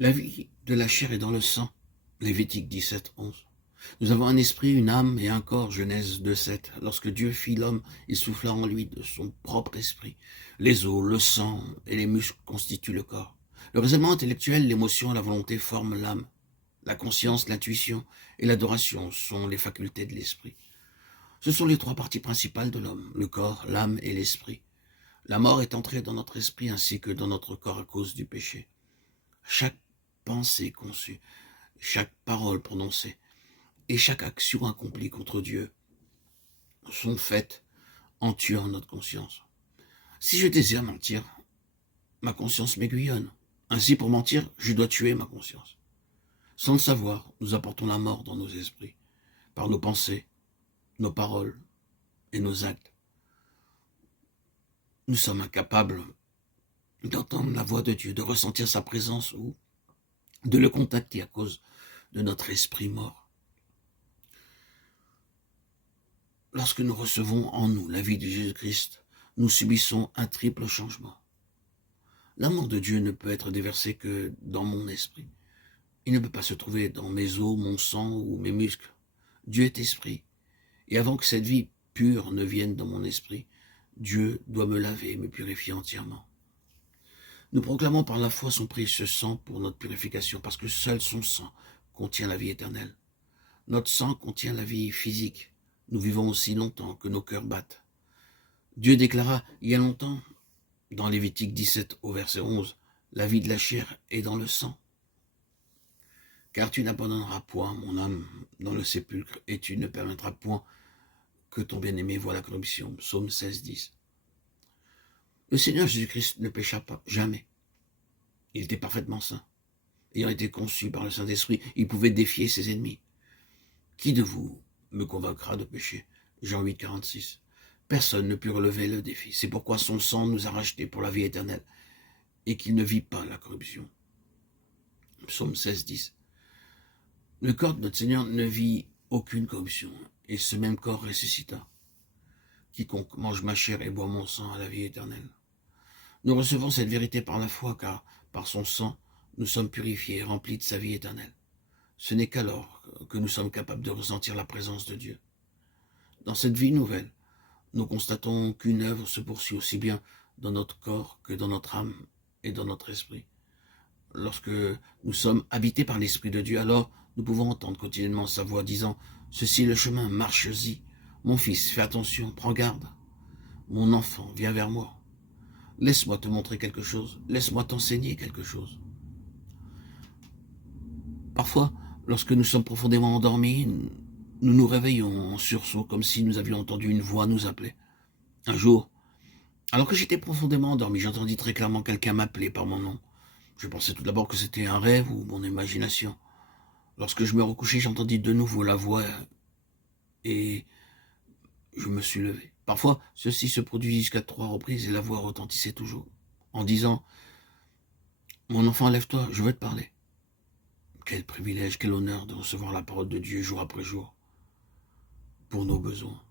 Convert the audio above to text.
La vie de la chair est dans le sang. Lévitique 17, 11. Nous avons un esprit, une âme et un corps. Genèse 2, 7. Lorsque Dieu fit l'homme, il souffla en lui de son propre esprit. Les os, le sang et les muscles constituent le corps. Le raisonnement intellectuel, l'émotion, la volonté forment l'âme. La conscience, l'intuition et l'adoration sont les facultés de l'esprit. Ce sont les trois parties principales de l'homme, le corps, l'âme et l'esprit. La mort est entrée dans notre esprit ainsi que dans notre corps à cause du péché. Chaque pensée conçue, chaque parole prononcée et chaque action accomplie contre Dieu sont faites en tuant notre conscience. Si je désire mentir, ma conscience m'aiguillonne. Ainsi, pour mentir, je dois tuer ma conscience. Sans le savoir, nous apportons la mort dans nos esprits, par nos pensées, nos paroles et nos actes. Nous sommes incapables d'entendre la voix de Dieu, de ressentir sa présence ou de le contacter à cause de notre esprit mort. Lorsque nous recevons en nous la vie de Jésus-Christ, nous subissons un triple changement. L'amour de Dieu ne peut être déversé que dans mon esprit. Il ne peut pas se trouver dans mes os, mon sang ou mes muscles. Dieu est esprit. Et avant que cette vie pure ne vienne dans mon esprit, Dieu doit me laver et me purifier entièrement. Nous proclamons par la foi son précieux sang pour notre purification, parce que seul son sang contient la vie éternelle. Notre sang contient la vie physique. Nous vivons aussi longtemps que nos cœurs battent. Dieu déclara il y a longtemps, dans Lévitique 17 au verset 11, la vie de la chair est dans le sang. Car tu n'abandonneras point, mon âme, dans le sépulcre, et tu ne permettras point que ton bien-aimé voie la corruption. Psaume 16, 10. Le Seigneur Jésus-Christ ne pécha pas, jamais. Il était parfaitement saint. Ayant été conçu par le Saint-Esprit, il pouvait défier ses ennemis. Qui de vous me convaincra de pécher? Jean 8, 46. Personne ne put relever le défi. C'est pourquoi son sang nous a rachetés pour la vie éternelle et qu'il ne vit pas la corruption. Psaume 16, 10. Le corps de notre Seigneur ne vit aucune corruption et ce même corps ressuscita. Quiconque mange ma chair et boit mon sang a la vie éternelle. Nous recevons cette vérité par la foi, car par son sang, nous sommes purifiés et remplis de sa vie éternelle. Ce n'est qu'alors que nous sommes capables de ressentir la présence de Dieu. Dans cette vie nouvelle, nous constatons qu'une œuvre se poursuit aussi bien dans notre corps que dans notre âme et dans notre esprit. Lorsque nous sommes habités par l'Esprit de Dieu, alors nous pouvons entendre quotidiennement sa voix disant « Ceci est le chemin, marche-y. Mon fils, fais attention, prends garde. Mon enfant, viens vers moi. Laisse-moi te montrer quelque chose, laisse-moi t'enseigner quelque chose. » Parfois, lorsque nous sommes profondément endormis, nous nous réveillons en sursaut comme si nous avions entendu une voix nous appeler. Un jour, alors que j'étais profondément endormi, j'entendis très clairement quelqu'un m'appeler par mon nom. Je pensais tout d'abord que c'était un rêve ou mon imagination. Lorsque je me recouchai, j'entendis de nouveau la voix et je me suis levé. Parfois, ceci se produit jusqu'à 3 reprises et la voix retentissait toujours, en disant « Mon enfant, lève-toi, je veux te parler. » Quel privilège, quel honneur de recevoir la parole de Dieu jour après jour pour nos besoins.